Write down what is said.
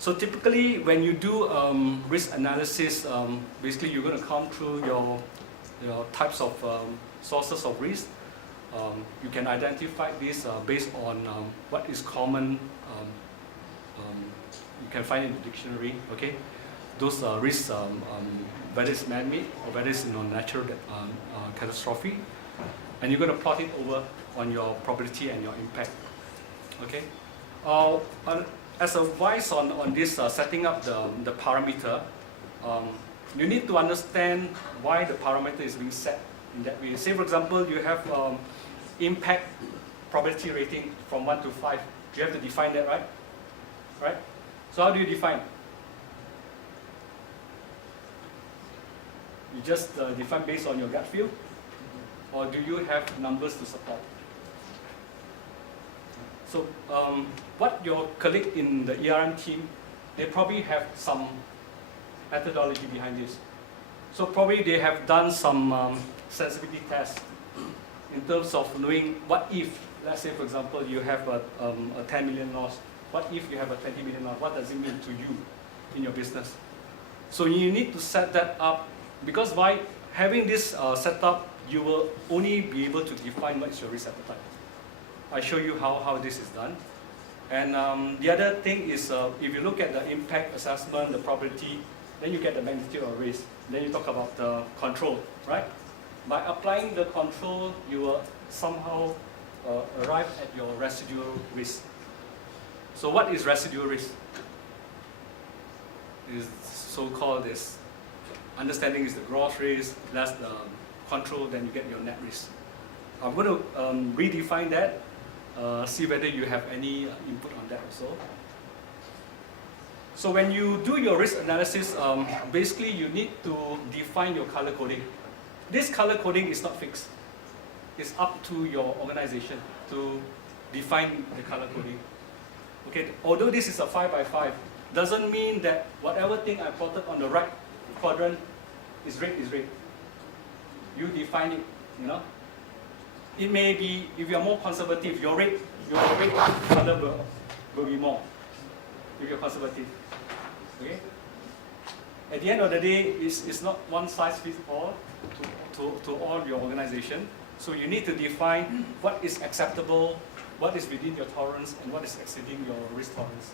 So typically, when you do risk analysis, basically you're going to come through your types of sources of risk. You can identify this based on what is common. You can find in the dictionary. Okay, those risks, whether it's man-made or whether it's natural catastrophe, and you're going to plot it over on your probability and your impact. Okay. As a advice on this setting up the parameter, you need to understand why the parameter is being set in that way. Say, for example, you have impact probability rating from 1 to 5. You have to define that, right? Right? So how do you define? You just define based on your gut feel? Or do you have numbers to support? So what your colleague in the ERM team, they probably have some methodology behind this. So probably they have done some sensitivity tests in terms of knowing what if, let's say for example, you have a 10 million loss. What if you have a 20 million loss? What does it mean to you in your business? So you need to set that up, because by having this set up, you will only be able to define what is your risk appetite. I show you how this is done. And the other thing is, if you look at the impact assessment, the probability, then you get the magnitude of risk. Then you talk about the control, right? By applying the control, you will somehow arrive at your residual risk. So what is residual risk? It is so-called this understanding is the gross risk, less the control, then you get your net risk. I'm going to redefine that. See whether you have any input on that also. So when you do your risk analysis, basically you need to define your color coding. This color coding is not fixed. It's up to your organization to define the color coding. Okay, although this is a 5 by 5, doesn't mean that whatever thing I plotted on the right quadrant is red is red. You define it, you know. It may be, if you are more conservative, your red color will be more, if you're conservative. Okay? At the end of the day, it's not one size fits all to all your organization. So you need to define what is acceptable, what is within your tolerance, and what is exceeding your risk tolerance.